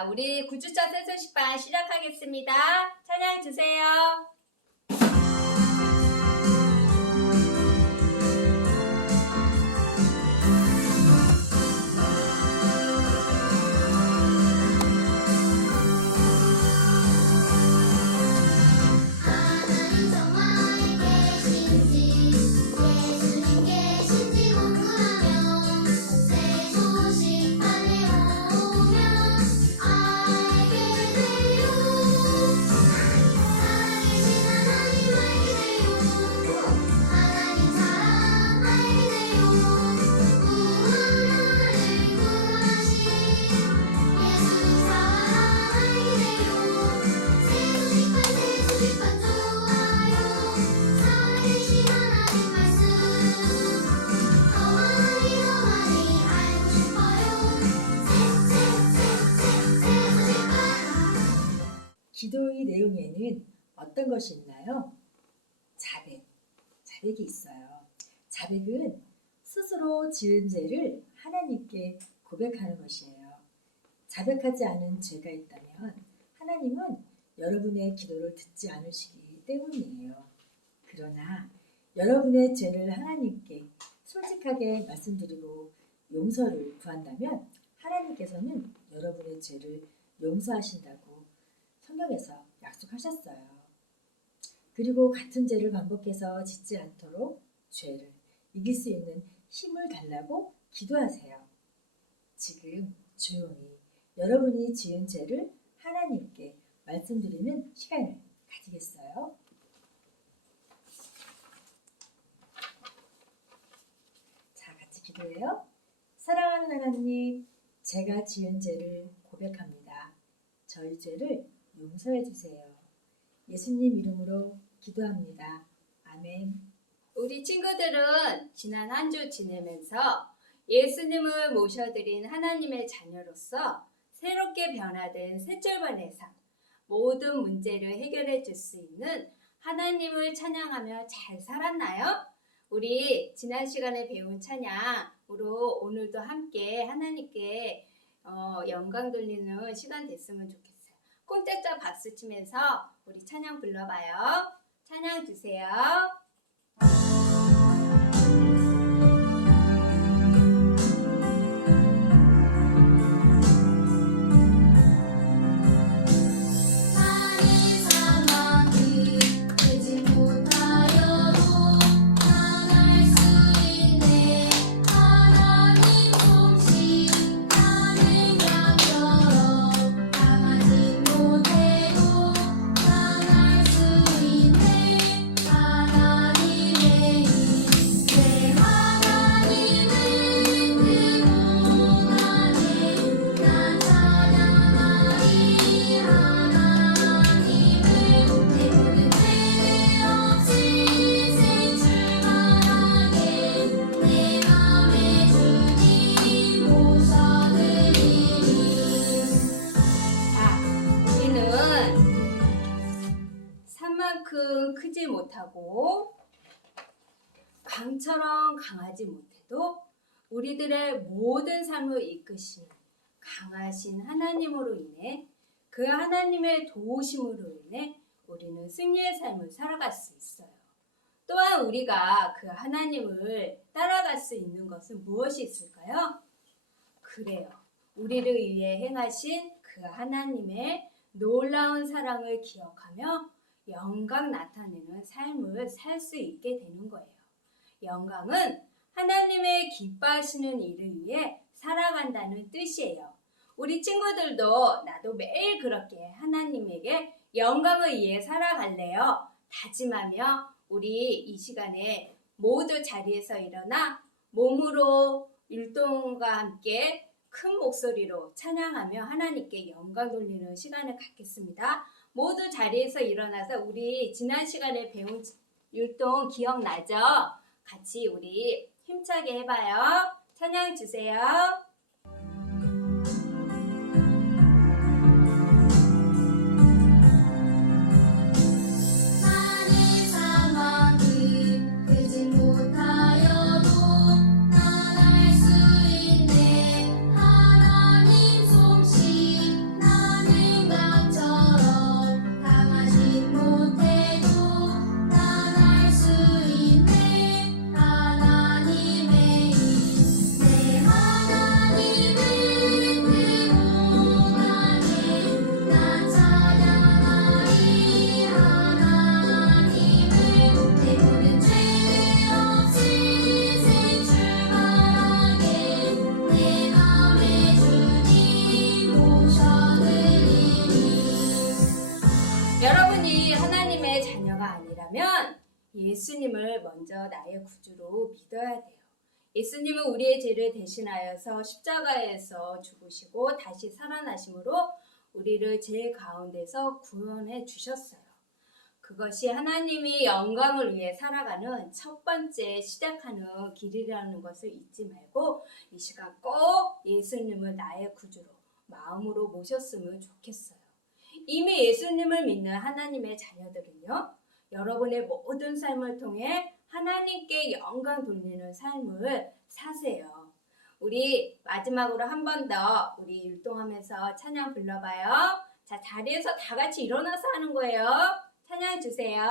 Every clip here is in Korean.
자, 우리 9주차 세수식반 시작하겠습니다. 찬양 주세요. 기도의 내용에는 어떤 것이 있나요? 자백이 있어요. 자백은 스스로 지은 죄를 하나님께 고백하는 것이에요. 자백하지 않은 죄가 있다면 하나님은 여러분의 기도를 듣지 않으시기 때문이에요. 그러나 여러분의 죄를 하나님께 솔직하게 말씀드리고 용서를 구한다면 하나님께서는 여러분의 죄를 용서하신다고 성경에서 약속하셨어요. 그리고 같은 죄를 반복해서 짓지 않도록 죄를 이길 수 있는 힘을 달라고 기도하세요. 지금 조용히 여러분이 지은 죄를 하나님께 말씀드리는 시간을 가지겠어요. 자, 같이 기도해요. 사랑하는 하나님, 제가 지은 죄를 고백합니다. 저희 죄를 용서해 주세요. 예수님 이름으로 기도합니다. 아멘. 우리 친구들은 지난 한 주 지내면서 예수님을 모셔드린 하나님의 자녀로서 새롭게 변화된 새 출발의 삶, 모든 문제를 해결해 줄 수 있는 하나님을 찬양하며 잘 살았나요? 우리 지난 시간에 배운 찬양으로 오늘도 함께 하나님께 영광 돌리는 시간 됐으면 좋겠어요. 꼼짝짝 박수 치면서 우리 찬양 불러봐요. 찬양 주세요. 산만큼 크지 못하고 강처럼 강하지 못해도 우리들의 모든 삶을 이끄신 강하신 하나님으로 인해 그 하나님의 도우심으로 인해 우리는 승리의 삶을 살아갈 수 있어요. 또한 우리가 그 하나님을 따라갈 수 있는 것은 무엇이 있을까요? 그래요. 우리를 위해 행하신 그 하나님의 놀라운 사랑을 기억하며 영광 나타내는 삶을 살 수 있게 되는 거예요. 영광은 하나님의 기뻐하시는 일을 위해 살아간다는 뜻이에요. 우리 친구들도 나도 매일 그렇게 하나님에게 영광을 위해 살아갈래요. 다짐하며 우리 이 시간에 모두 자리에서 일어나 몸으로 율동과 함께 큰 목소리로 찬양하며 하나님께 영광 돌리는 시간을 갖겠습니다. 모두 자리에서 일어나서 우리 지난 시간에 배운 율동 기억나죠? 같이 우리 힘차게 해봐요. 찬양 주세요. 나날 수 있네 하나님 솜씨 예수님을 먼저 나의 구주로 믿어야 돼요. 예수님은 우리의 죄를 대신하여서 십자가에서 죽으시고 다시 살아나심으로 우리를 죄 가운데서 구원해 주셨어요. 그것이 하나님이 영광을 위해 살아가는 첫 번째 시작하는 길이라는 것을 잊지 말고 이 시간 꼭 예수님을 나의 구주로 마음으로 모셨으면 좋겠어요. 이미 예수님을 믿는 하나님의 자녀들은요, 여러분의 모든 삶을 통해 하나님께 영광 돌리는 삶을 사세요. 우리 마지막으로 한 번 더 우리 율동하면서 찬양 불러봐요. 자, 자리에서 다 같이 일어나서 하는 거예요. 찬양 주세요.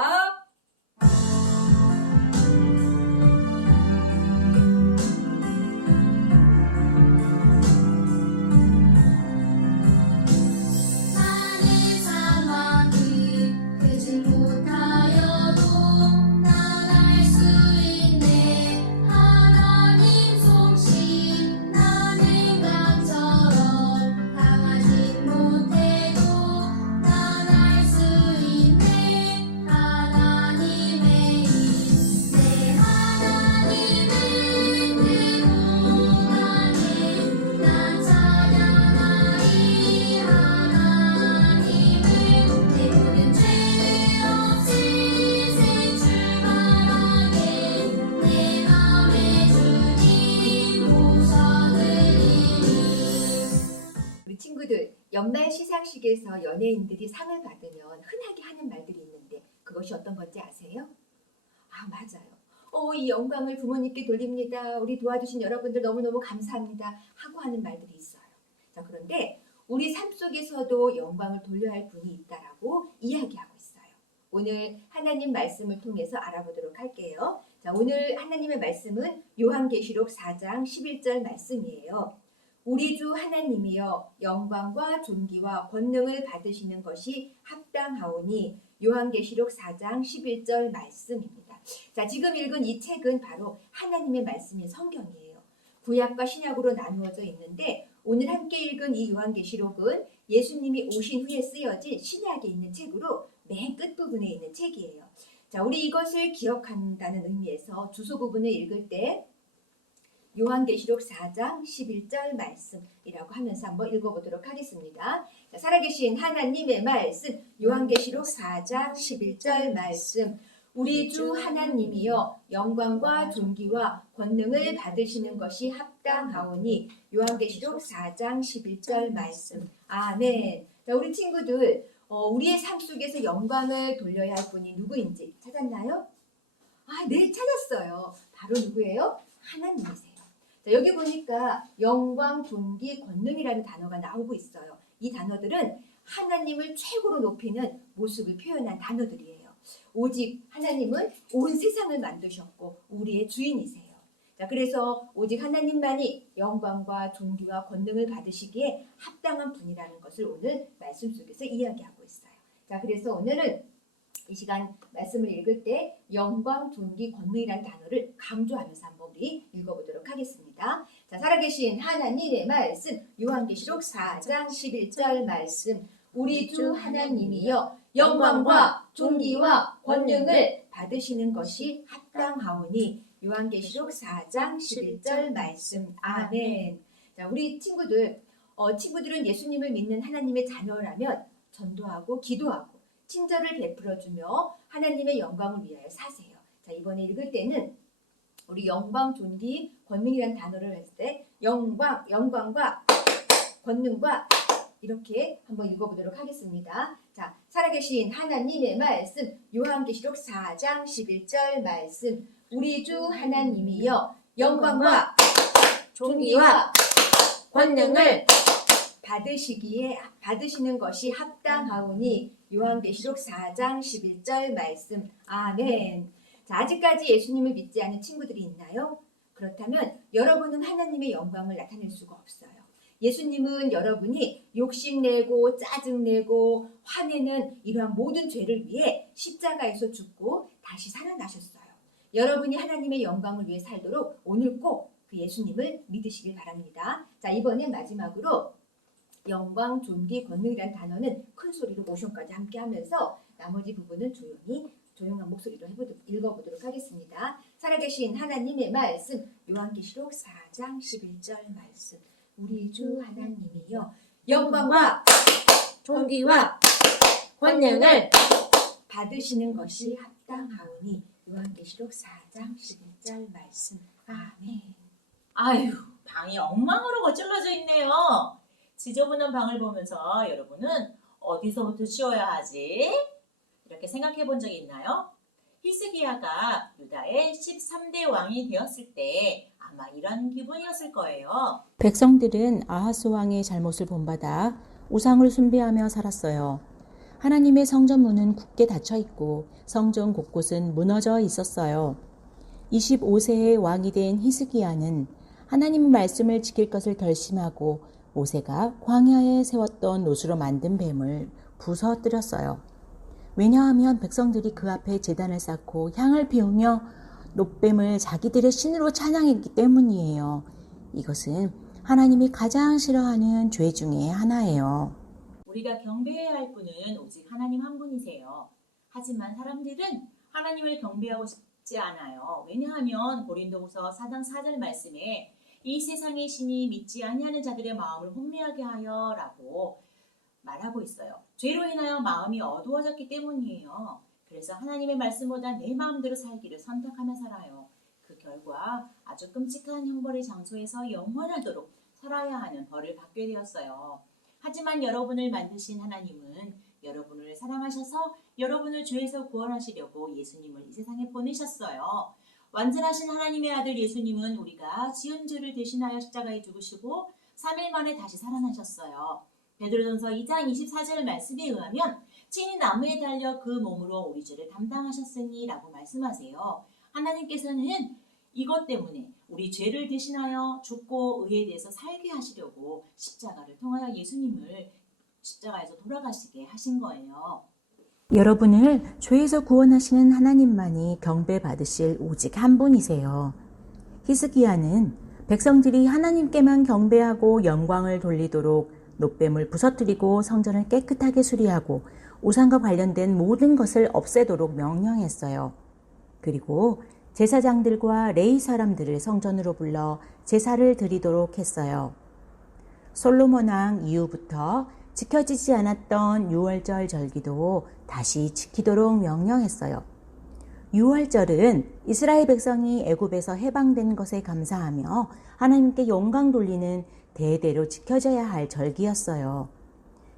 나의 상황이 크지 못하여도 난 알 수 있네. 하나님 솜씨 나는 강처럼 강하진 못해도 난 알 수 있네. 하나님의 힘, 내 하나님은 내 고난에 난 찬양하리. 하나님은 내 모든 죄 없이 새 출발하게 내 맘에 주님 모셔드리니. 우리 친구들, 연말 시상식에서 연예인들이 상을 받으면 흔하게 하는 말들이 있는데 그것이 어떤 건지 아세요? 아, 맞아요. 이 영광을 부모님께 돌립니다. 우리 도와주신 여러분들 너무너무 감사합니다. 하고 하는 말들이 있어요. 자, 그런데 우리 삶 속에서도 영광을 돌려야 할 분이 있다라고 이야기하고 있어요. 오늘 하나님 말씀을 통해서 알아보도록 할게요. 자, 오늘 하나님의 말씀은 요한계시록 4장 11절 말씀이에요. 우리 주 하나님이여 영광과 존귀와 권능을 받으시는 것이 합당하오니. 요한계시록 4장 11절 말씀입니다. 자, 지금 읽은 이 책은 바로 하나님의 말씀인 성경이에요. 구약과 신약으로 나누어져 있는데 오늘 함께 읽은 이 요한계시록은 예수님이 오신 후에 쓰여진 신약에 있는 책으로 맨 끝부분에 있는 책이에요. 자, 우리 이것을 기억한다는 의미에서 주소 부분을 읽을 때 요한계시록 4장 11절 말씀이라고 하면서 한번 읽어보도록 하겠습니다. 자, 살아계신 하나님의 말씀, 요한계시록 4장 11절 말씀. 우리 주 하나님이여 영광과 존귀와 권능을 받으시는 것이 합당하오니. 요한계시록 4장 11절 말씀. 아멘. 자, 우리 친구들, 우리의 삶 속에서 영광을 돌려야 할 분이 누구인지 찾았나요? 아, 네, 찾았어요. 바로 누구예요? 하나님이세요. 자, 여기 보니까 영광, 존귀, 권능이라는 단어가 나오고 있어요. 이 단어들은 하나님을 최고로 높이는 모습을 표현한 단어들이에요. 오직 하나님은 온 세상을 만드셨고 우리의 주인이세요. 자, 그래서 오직 하나님만이 영광과 존귀와 권능을 받으시기에 합당한 분이라는 것을 오늘 말씀 속에서 이야기하고 있어요. 자, 그래서 오늘은 이 시간 말씀을 읽을 때 영광, 존귀, 권능이라는 단어를 강조하면서 한번 우리 읽어보도록 하겠습니다. 자, 살아계신 하나님의 말씀, 요한계시록 4장 11절 말씀. 우리 주 하나님이여 영광과 존귀와 권능을 받으시는 것이 합당하오니. 요한계시록 4장 11절 말씀. 아멘. 자, 우리 친구들은 예수님을 믿는 하나님의 자녀라면 전도하고 기도하고 친절을 베풀어주며 하나님의 영광을 위하여 사세요. 자, 이번에 읽을 때는 우리 영광, 존귀, 권능이라는 단어를 했을 때 영광과 권능과 이렇게 한번 읽어보도록 하겠습니다. 자, 살아계신 하나님의 말씀, 요한계시록 4장 11절 말씀. 우리 주 하나님이여 영광과 존귀와 권능을 받으시는 것이 합당하오니. 요한계시록 4장 11절 말씀. 아멘. 자, 아직까지 예수님을 믿지 않은 친구들이 있나요? 그렇다면 여러분은 하나님의 영광을 나타낼 수가 없어요. 예수님은 여러분이 욕심내고 짜증내고 화내는 이러한 모든 죄를 위해 십자가에서 죽고 다시 살아나셨어요. 여러분이 하나님의 영광을 위해 살도록 오늘 꼭 그 예수님을 믿으시길 바랍니다. 자, 이번엔 마지막으로 영광, 존귀, 권능이라는 단어는 큰 소리로 모션까지 함께 하면서 나머지 부분은 조용히 조용한 목소리로 읽어보도록 하겠습니다. 살아계신 하나님의 말씀, 요한계시록 4장 11절 말씀. 우리 주 하나님이여 영광과 존귀와 권능을 받으시는 것이 합당하오니. 요한계시록 4장 11절 말씀. 아멘. 아유, 방이 엉망으로 거칠러져 있네요. 지저분한 방을 보면서 여러분은 어디서부터 치워야 하지? 이렇게 생각해 본 적이 있나요? 히스기야가 유다의 13대 왕이 되었을 때 아마 이런 기분이었을 거예요. 백성들은 아하스 왕의 잘못을 본받아 우상을 숭배하며 살았어요. 하나님의 성전 문은 굳게 닫혀 있고 성전 곳곳은 무너져 있었어요. 25세의 왕이 된 히스기야는 하나님의 말씀을 지킬 것을 결심하고 모세가 광야에 세웠던 노수로 만든 뱀을 부서뜨렸어요. 왜냐하면 백성들이 그 앞에 제단을 쌓고 향을 피우며 놋뱀을 자기들의 신으로 찬양했기 때문이에요. 이것은 하나님이 가장 싫어하는 죄 중에 하나예요. 우리가 경배해야 할 분은 오직 하나님 한 분이세요. 하지만 사람들은 하나님을 경배하고 싶지 않아요. 왜냐하면 고린도후서 4장 4절 말씀에 이 세상의 신이 믿지 아니하는 자들의 마음을 혼미하게 하여 라고 말하고 있어요. 죄로 인하여 마음이 어두워졌기 때문이에요. 그래서 하나님의 말씀보다 내 마음대로 살기를 선택하며 살아요. 그 결과 아주 끔찍한 형벌의 장소에서 영원하도록 살아야 하는 벌을 받게 되었어요. 하지만 여러분을 만드신 하나님은 여러분을 사랑하셔서 여러분을 죄에서 구원하시려고 예수님을 이 세상에 보내셨어요. 완전하신 하나님의 아들 예수님은 우리가 지은 죄를 대신하여 십자가에 죽으시고 3일 만에 다시 살아나셨어요. 베드로전서 2장 24절 말씀에 의하면 친히 나무에 달려 그 몸으로 우리 죄를 담당하셨으니 라고 말씀하세요. 하나님께서는 이것 때문에 우리 죄를 대신하여 죽고 의에 대해서 살게 하시려고 십자가를 통하여 예수님을 십자가에서 돌아가시게 하신 거예요. 여러분을 죄에서 구원하시는 하나님만이 경배받으실 오직 한 분이세요. 히스기야는 백성들이 하나님께만 경배하고 영광을 돌리도록 놋뱀을 부서뜨리고 성전을 깨끗하게 수리하고 우상과 관련된 모든 것을 없애도록 명령했어요. 그리고 제사장들과 레위 사람들을 성전으로 불러 제사를 드리도록 했어요. 솔로몬 왕 이후부터 지켜지지 않았던 유월절 절기도 다시 지키도록 명령했어요. 유월절은 이스라엘 백성이 애굽에서 해방된 것에 감사하며 하나님께 영광 돌리는 대대로 지켜져야 할 절기였어요.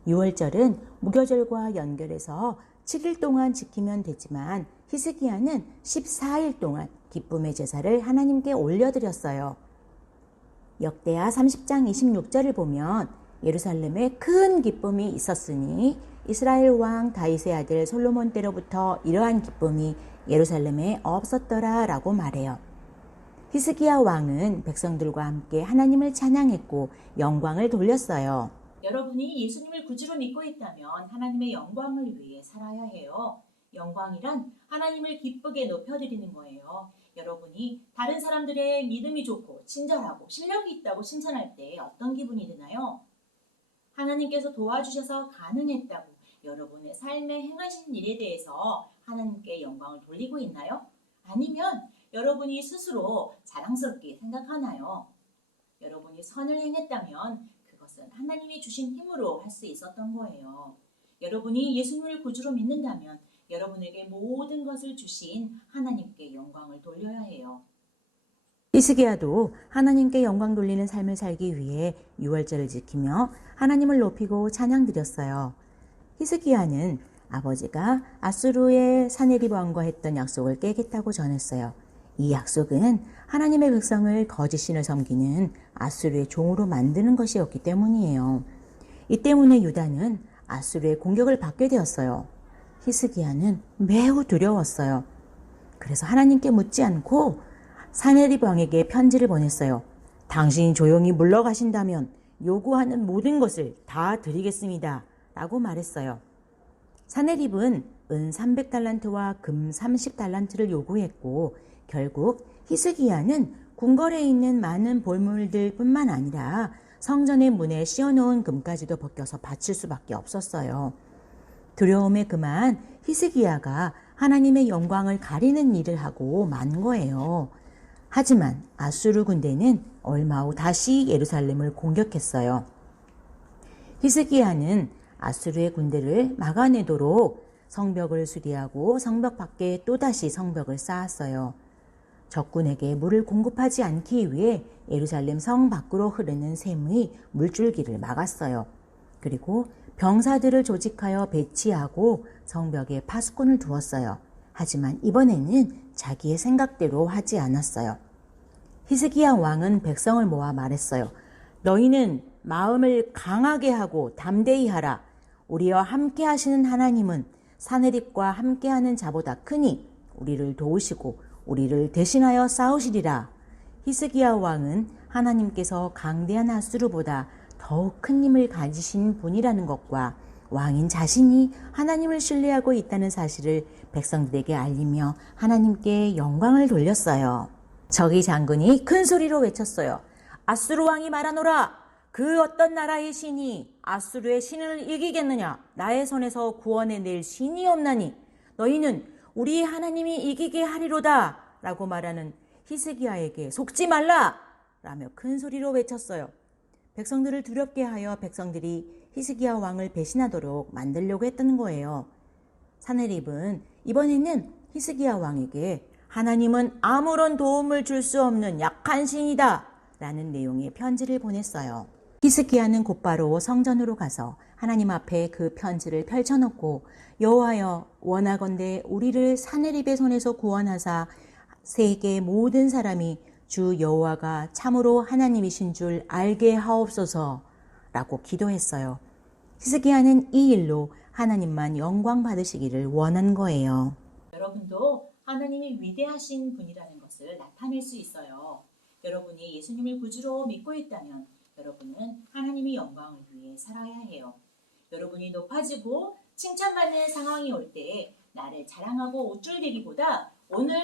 유월절은 무교절과 연결해서 7일 동안 지키면 되지만 히스기야는 14일 동안 기쁨의 제사를 하나님께 올려드렸어요. 역대하 30장 26절을 보면 예루살렘에 큰 기쁨이 있었으니 이스라엘 왕 다윗의 아들 솔로몬 때로부터 이러한 기쁨이 예루살렘에 없었더라 라고 말해요. 히스기야 왕은 백성들과 함께 하나님을 찬양했고 영광을 돌렸어요. 여러분이 예수님을 구주로 믿고 있다면 하나님의 영광을 위해 살아야 해요. 영광이란 하나님을 기쁘게 높여드리는 거예요. 여러분이 다른 사람들의 믿음이 좋고 친절하고 실력이 있다고 칭찬할 때 어떤 기분이 드나요? 하나님께서 도와주셔서 가능했다고 여러분의 삶에 행하신 일에 대해서 하나님께 영광을 돌리고 있나요? 아니면 여러분이 스스로 자랑스럽게 생각하나요? 여러분이 선을 행했다면 그것은 하나님이 주신 힘으로 할 수 있었던 거예요. 여러분이 예수님을 구주로 믿는다면 여러분에게 모든 것을 주신 하나님께 영광을 돌려야 해요. 히스기야도 하나님께 영광 돌리는 삶을 살기 위해 유월절을 지키며 하나님을 높이고 찬양드렸어요. 히스기야는 아버지가 아수르의 사네립 왕과 했던 약속을 깨겠다고 전했어요. 이 약속은 하나님의 백성을 거짓 신을 섬기는 아수르의 종으로 만드는 것이었기 때문이에요. 이 때문에 유다는 아수르의 공격을 받게 되었어요. 히스기야는 매우 두려웠어요. 그래서 하나님께 묻지 않고 사네립 왕에게 편지를 보냈어요. 당신이 조용히 물러가신다면 요구하는 모든 것을 다 드리겠습니다. 라고 말했어요. 사네립은 은 300달란트와 금 30달란트를 요구했고 결국 히스기야는 궁궐에 있는 많은 보물들 뿐만 아니라 성전의 문에 씌워놓은 금까지도 벗겨서 바칠 수밖에 없었어요. 두려움에 그만 히스기야가 하나님의 영광을 가리는 일을 하고 만 거예요. 하지만 아수르 군대는 얼마 후 다시 예루살렘을 공격했어요. 히스기야는 아수르의 군대를 막아내도록 성벽을 수리하고 성벽 밖에 또다시 성벽을 쌓았어요. 적군에게 물을 공급하지 않기 위해 예루살렘 성 밖으로 흐르는 샘의 물줄기를 막았어요. 그리고 병사들을 조직하여 배치하고 성벽에 파수꾼을 두었어요. 하지만 이번에는 자기의 생각대로 하지 않았어요. 히스기야 왕은 백성을 모아 말했어요. 너희는 마음을 강하게 하고 담대히 하라. 우리와 함께 하시는 하나님은 사내립과 함께하는 자보다 크니 우리를 도우시고 우리를 대신하여 싸우시리라. 히스기야 왕은 하나님께서 강대한 아수르보다 더욱 큰 힘을 가지신 분이라는 것과 왕인 자신이 하나님을 신뢰하고 있다는 사실을 백성들에게 알리며 하나님께 영광을 돌렸어요. 저기 장군이 큰 소리로 외쳤어요. 아수르 왕이 말하노라. 그 어떤 나라의 신이 아수르의 신을 이기겠느냐? 나의 손에서 구원해낼 신이 없나니 너희는 우리 하나님이 이기게 하리로다 라고 말하는 히스기야에게 속지 말라 라며 큰 소리로 외쳤어요. 백성들을 두렵게 하여 백성들이 히스기야 왕을 배신하도록 만들려고 했던 거예요. 사네립은 이번에는 히스기야 왕에게 하나님은 아무런 도움을 줄 수 없는 약한 신이다 라는 내용의 편지를 보냈어요. 히스기야는 곧바로 성전으로 가서 하나님 앞에 그 편지를 펼쳐놓고 여호와여 원하건대 우리를 사네립의 손에서 구원하사 세계 모든 사람이 주 여호와가 참으로 하나님이신 줄 알게 하옵소서 라고 기도했어요. 히스기야는 이 일로 하나님만 영광 받으시기를 원한 거예요. 여러분도 하나님이 위대하신 분이라는 것을 나타낼 수 있어요. 여러분이 예수님을 구주로 믿고 있다면 여러분은 하나님의 영광을 위해 살아야 해요. 여러분이 높아지고 칭찬받는 상황이 올 때 나를 자랑하고 우쭐대기보다 오늘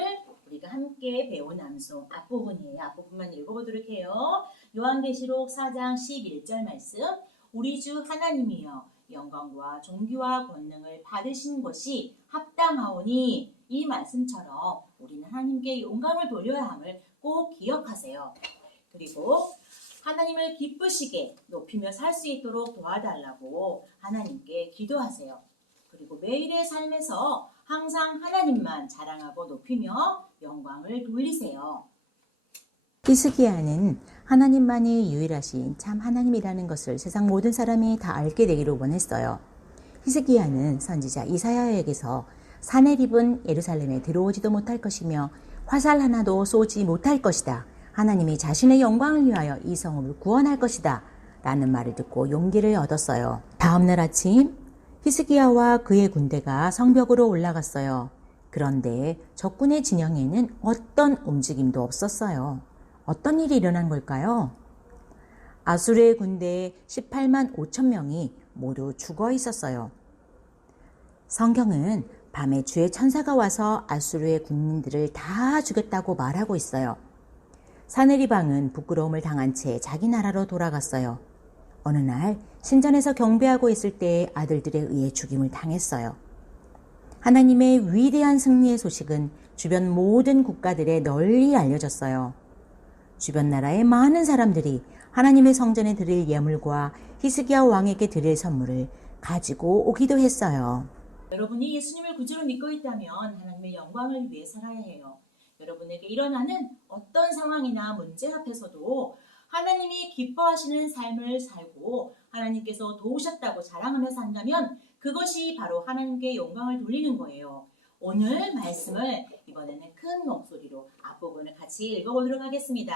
우리가 함께 배운 암송 앞부분이에요. 앞부분만 읽어보도록 해요. 요한계시록 4장 11절 말씀. 우리 주 하나님이여 영광과 존귀와 권능을 받으신 것이 합당하오니 이 말씀처럼 우리는 하나님께 영광을 돌려야 함을 꼭 기억하세요. 그리고 하나님을 기쁘시게 높이며 살 수 있도록 도와달라고 하나님께 기도하세요. 그리고 매일의 삶에서 항상 하나님만 자랑하고 높이며 영광을 돌리세요. 히스기야는 하나님만이 유일하신 참 하나님이라는 것을 세상 모든 사람이 다 알게 되기를 원했어요. 히스기야는 선지자 이사야에게서 사네립은 예루살렘에 들어오지도 못할 것이며 화살 하나도 쏘지 못할 것이다. 하나님이 자신의 영광을 위하여 이 성읍을 구원할 것이다. 라는 말을 듣고 용기를 얻었어요. 다음날 아침 히스기야와 그의 군대가 성벽으로 올라갔어요. 그런데 적군의 진영에는 어떤 움직임도 없었어요. 어떤 일이 일어난 걸까요? 아수르의 군대에 18만 5천 명이 모두 죽어 있었어요. 성경은 밤에 주의 천사가 와서 아수르의 군인들을 다 죽였다고 말하고 있어요. 사네립 왕은 부끄러움을 당한 채 자기 나라로 돌아갔어요. 어느 날 신전에서 경배하고 있을 때 아들들에 의해 죽임을 당했어요. 하나님의 위대한 승리의 소식은 주변 모든 국가들에 널리 알려졌어요. 주변 나라의 많은 사람들이 하나님의 성전에 드릴 예물과 히스기야 왕에게 드릴 선물을 가지고 오기도 했어요. 여러분이 예수님을 구주로 믿고 있다면 하나님의 영광을 위해 살아야 해요. 여러분에게 일어나는 어떤 상황이나 문제 앞에서도 하나님이 기뻐하시는 삶을 살고 하나님께서 도우셨다고 자랑하며 산다면 그것이 바로 하나님께 영광을 돌리는 거예요. 오늘 말씀을 이번에는 큰 목소리로 앞부분을 같이 읽어보도록 하겠습니다.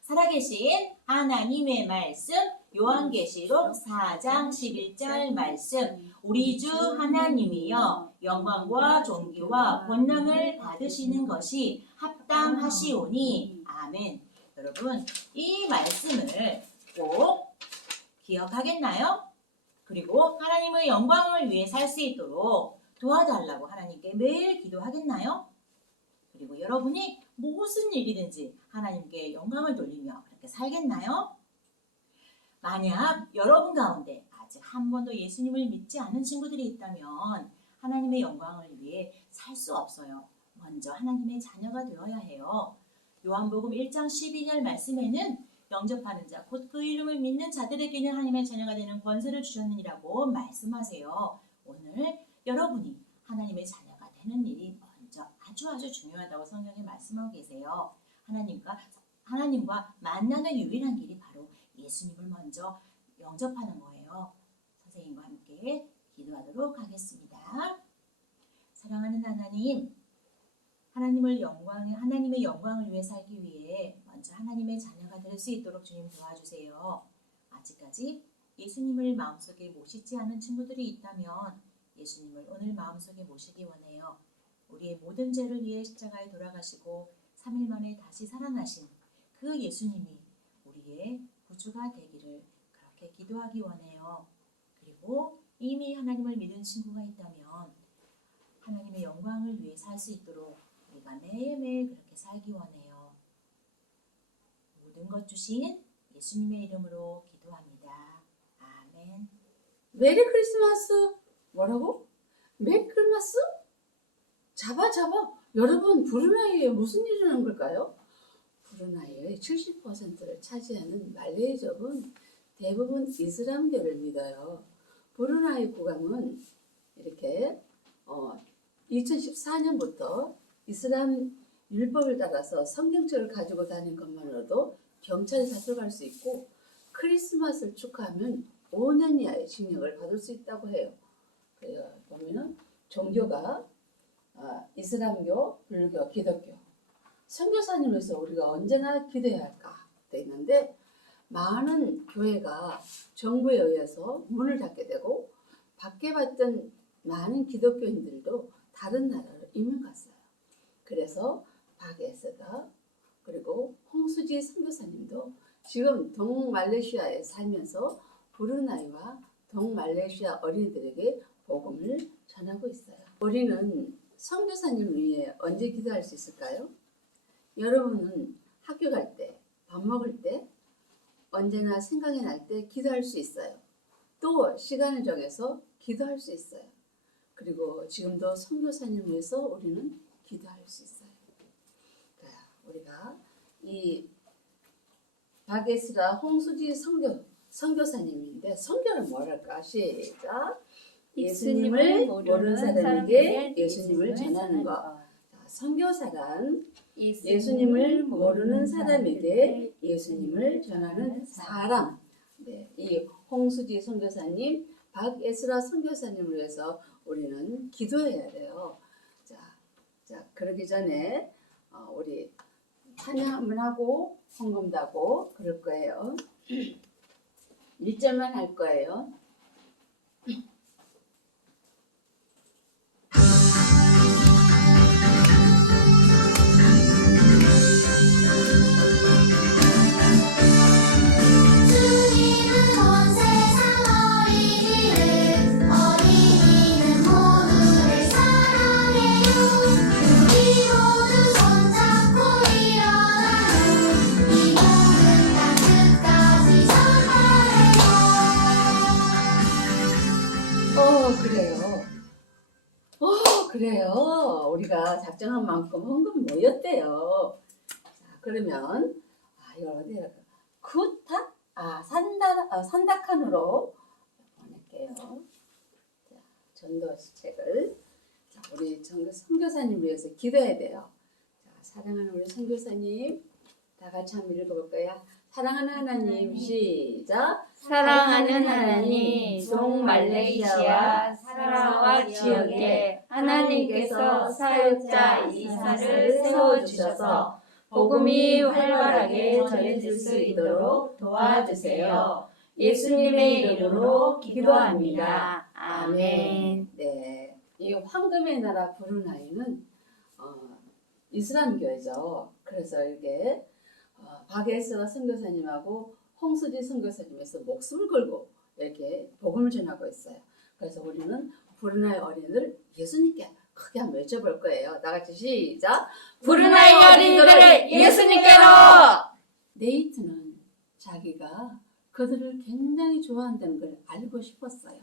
살아계신 하나님의 말씀 요한계시록 4장 11절 말씀. 우리 주 하나님이여 영광과 존귀와 권능을 받으시는 것이 합당하시오니 아멘. 여러분 이 말씀을 꼭 기억하겠나요? 그리고 하나님의 영광을 위해 살 수 있도록 도와달라고 하나님께 매일 기도하겠나요? 그리고 여러분이 무슨 일이든지 하나님께 영광을 돌리며 그렇게 살겠나요? 만약 여러분 가운데 아직 한 번도 예수님을 믿지 않은 친구들이 있다면 하나님의 영광을 위해 살 수 없어요. 먼저 하나님의 자녀가 되어야 해요. 요한복음 1장 12절 말씀에는 영접하는 자, 곧 그 이름을 믿는 자들에게는 하나님의 자녀가 되는 권세를 주셨느니라고 말씀하세요. 오늘 여러분이 하나님의 자녀가 되는 일이 먼저 아주 중요하다고 성경에 말씀하고 계세요. 하나님과 만나는 유일한 길이 바로 예수님을 먼저 영접하는 거예요. 선생님과 함께 기도하도록 하겠습니다. 사랑하는 하나님, 하나님의 영광을 위해 살기 위해 먼저 하나님의 자녀가 될 수 있도록 주님 도와주세요. 아직까지 예수님을 마음속에 모시지 않은 친구들이 있다면 예수님을 오늘 마음속에 모시기 원해요. 우리의 모든 죄를 위해 십자가에 돌아가시고 3일 만에 다시 살아나신 그 예수님이 우리의 구주가 되기를 그렇게 기도하기 원해요. 그리고 이미 하나님을 믿은 친구가 있다면 하나님의 영광을 위해 살 수 있도록 우리가 매일매일 그렇게 살기 원해요. 모든 것 주신 예수님의 이름으로 기도합니다. 아멘. 메리 크리스마스. 뭐라고? 메리 크리스마스? 잡아. 여러분, 브루나이에 무슨 일이 일어난 걸까요? 브루나이의 70%를 차지하는 말레이족은 대부분 이슬람교를 믿어요. 브루나이 국왕은 이렇게 2014년부터 이슬람 율법을 따라서 성경책을 가지고 다니는 것만으로도 경찰에 잡혀갈 수 있고 크리스마스를 축하하면 5년 이하의 징역을 받을 수 있다고 해요. 그래요. 보면은 종교가 이슬람교, 불교, 기독교. 선교사님에서 우리가 언제나 기도해야 할까 돼 있는데 많은 교회가 정부에 의해서 문을 닫게 되고 밖에 봤던 많은 기독교인들도 다른 나라로 이민 갔어요. 그래서 박에스가 그리고 홍수지 선교사님도 지금 동말레이시아에 살면서 브루나이와 동말레이시아 어린이들에게 복음을 전하고 있어요. 우리는 선교사님을 위해 언제 기도할 수 있을까요? 여러분은 학교 갈 때, 밥 먹을 때, 언제나 생각이 날 때 기도할 수 있어요. 또 시간을 정해서 기도할 수 있어요. 그리고 지금도 선교사님을 위해서 우리는 기도할 수 있어요. 우리가 이 박에스라 홍수지 선교사님인데 선교는 뭐랄까? 시작. 예수님을 모르는 사람에게 예수님을 전하는 것. 선교사란 예수님을 모르는 사람에게 예수님을 전하는 사람. 네, 이 홍수지 선교사님, 박에스라 선교사님을 위해서 우리는 기도해야 돼요. 자, 그러기 전에 우리 찬양 한번 하고 헌금도 하고 그럴 거예요. 1절만 할 거예요. 주님은 온 세상 어린이를 어린이는 모두를 사랑해요. 우리 모두 손잡고 일어나요. 이 모든 땅 끝까지 전하래요. 그래요. 우리가 작정한 만큼 헌금 모였대요. 자, 그러면 이거 어디 쿠타 산다칸으로 보낼게요. 자, 전도책을 우리 선교사님 위해서 기도해야 돼요. 자, 사랑하는 우리 선교사님 다 같이 한번 읽어볼 거야. 사랑하는 하나님 시작. 사랑하는 하나님, 동말레이시아 사라와 지역에 하나님께서 사역자 이사를 세워주셔서 복음이 활발하게 전해질 수 있도록 도와주세요. 예수님의 이름으로 기도합니다. 아멘. 네, 이 황금의 나라 브루나이는 이슬람교죠. 그래서 이게 박에스라 선교사님하고 홍수지 선교사님에서 목숨을 걸고 이렇게 복음을 전하고 있어요. 그래서 우리는 브루나이 어린이를 예수님께 크게 한번 외쳐볼 거예요. 다 같이 시작. 브루나이 어린이들을 예수님께로! 네이트는 자기가 그들을 굉장히 좋아한다는 걸 알고 싶었어요.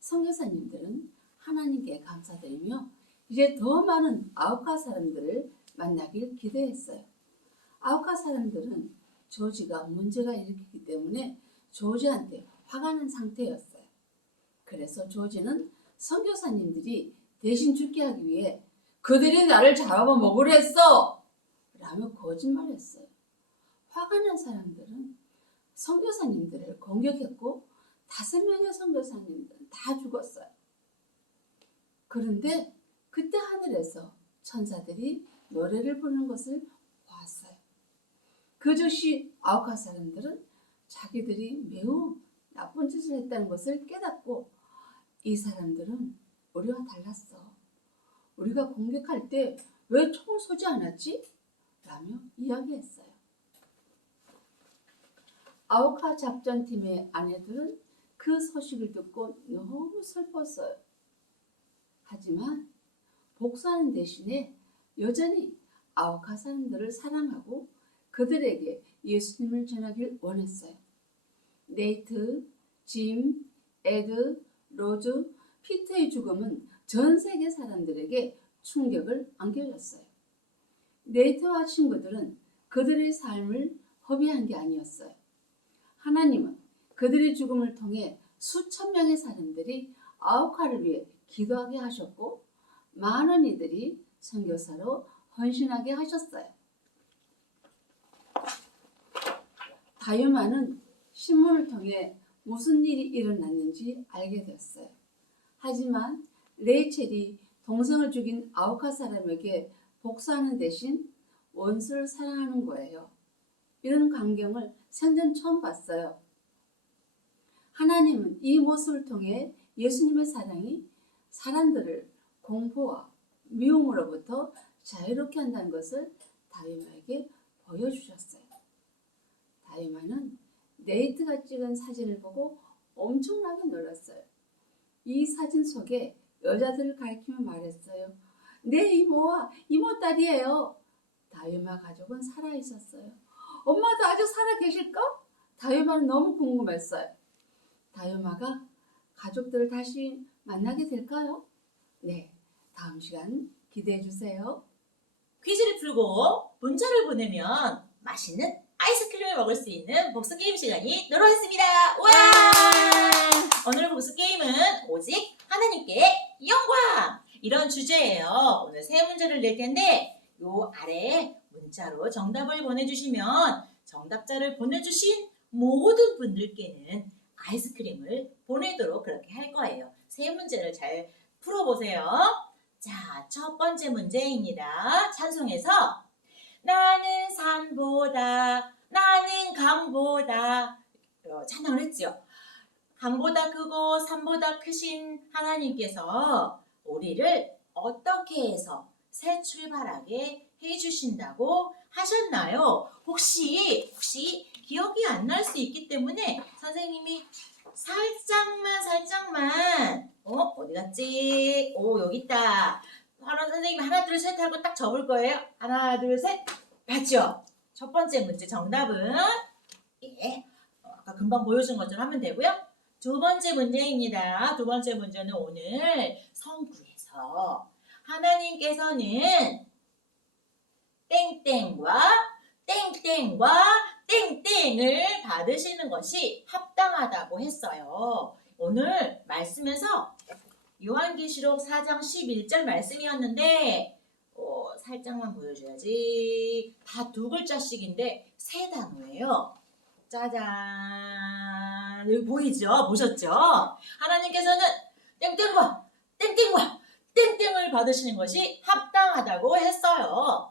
선교사님들은 하나님께 감사드리며 이제 더 많은 아우카 사람들을 만나길 기대했어요. 아우카 사람들은 조지가 문제가 일으키기 때문에 조지한테 화가 난 상태였어요. 그래서 조지는 선교사님들이 대신 죽게 하기 위해 그들이 나를 잡아 먹으려 했어! 라며 거짓말했어요. 화가 난 사람들은 선교사님들을 공격했고 5명의 선교사님들은 다 죽었어요. 그런데 그때 하늘에서 천사들이 노래를 부르는 것을 보았어요. 그 즉시 아우카 사람들은 자기들이 매우 나쁜 짓을 했다는 것을 깨닫고 이 사람들은 우리와 달랐어. 우리가 공격할 때 왜 총을 쏘지 않았지? 라며 이야기했어요. 아우카 작전팀의 아내들은 그 소식을 듣고 너무 슬펐어요. 하지만 복수하는 대신에 여전히 아우카 사람들을 사랑하고 그들에게 예수님을 전하길 원했어요. 네이트, 짐, 에드, 로즈, 피터의 죽음은 전 세계 사람들에게 충격을 안겨줬어요. 네이트와 친구들은 그들의 삶을 허비한 게 아니었어요. 하나님은 그들의 죽음을 통해 수천 명의 사람들이 아우카를 위해 기도하게 하셨고 많은 이들이 선교사로 헌신하게 하셨어요. 다유마는 신문을 통해 무슨 일이 일어났는지 알게 되었어요. 하지만 레이첼이 동생을 죽인 아우카 사람에게 복수하는 대신 원수를 사랑하는 거예요. 이런 광경을 생전 처음 봤어요. 하나님은 이 모습을 통해 예수님의 사랑이 사람들을 공포와 미움으로부터 자유롭게 한다는 것을 다유마에게 보여주셨어요. 다유마는 네이트가 찍은 사진을 보고 엄청나게 놀랐어요. 이 사진 속에 여자들을 가리키며 말했어요. 내 이모와 이모딸이에요. 다유마 가족은 살아있었어요. 엄마도 아직 살아 계실까? 다유마는 너무 궁금했어요. 다유마가 가족들을 다시 만나게 될까요? 네, 다음 시간 기대해 주세요. 퀴즈를 풀고 문자를 보내면 맛있는 아이스크림을 먹을 수 있는 복수 게임 시간이 돌아왔습니다. 와! 오늘 복수 게임은 오직 하나님께 영광! 이런 주제예요. 오늘 세 문제를 낼 텐데 요 아래에 문자로 정답을 보내주시면 정답자를 보내주신 모든 분들께는 아이스크림을 보내도록 그렇게 할 거예요. 세 문제를 잘 풀어보세요. 자, 첫 번째 문제입니다. 찬송에서 나는 산보다 나는 강보다 찬양을 했죠. 강보다 크고 산보다 크신 하나님께서 우리를 어떻게 해서 새 출발하게 해주신다고 하셨나요? 혹시 기억이 안 날 수 있기 때문에 선생님이 살짝만 어디 갔지? 오, 여기 있다. 선생님이 하나 둘 셋 하고 딱 접을 거예요. 하나 둘 셋. 맞죠? 첫 번째 문제 정답은 아까 금방 보여준 것처럼 하면 되고요. 두 번째 문제입니다. 두 번째 문제는 오늘 성구에서 하나님께서는 땡땡과 땡땡을 받으시는 것이 합당하다고 했어요. 오늘 말씀에서 요한계시록 4장 11절 말씀이었는데 살짝만 보여줘야지. 다 두 글자씩인데 세 단어예요. 짜잔. 여기 보이죠? 보셨죠? 하나님께서는 땡땡과 땡땡을 받으시는 것이 합당하다고 했어요.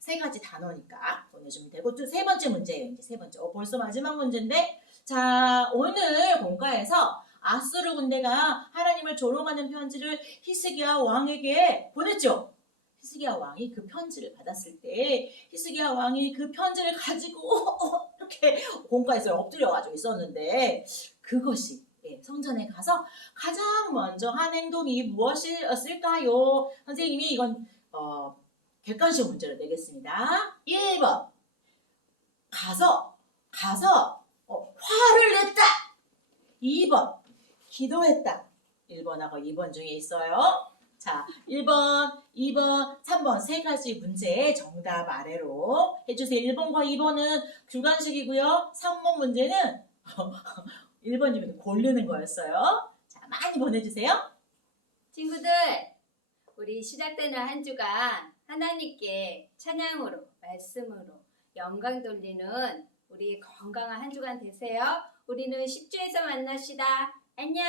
세 가지 단어니까 보내주면 되고 세 번째 문제예요. 이제 세 번째. 벌써 마지막 문제인데 자 오늘 본가에서 아수르 군대가 하나님을 조롱하는 편지를 히스기야 왕에게 보냈죠. 히스기야 왕이 그 편지를 받았을 때 히스기야 왕이 그 편지를 가지고 이렇게 본가에서 엎드려가지고 있었는데 그것이 성전에 가서 가장 먼저 한 행동이 무엇이었을까요? 선생님이 이건 객관식 문제로 내겠습니다. 1번 가서 화를 냈다. 2번 기도했다. 1번하고 2번 중에 있어요. 자, 1번, 2번, 3번 세 가지 문제 정답 아래로 해주세요. 1번과 2번은 주관식이고요. 3번 문제는 1번 중에 고르는 거였어요. 자, 많이 보내주세요. 친구들, 우리 시작되는 한 주간 하나님께 찬양으로, 말씀으로 영광 돌리는 우리 건강한 한 주간 되세요. 우리는 10주에서 만납시다. 안녕.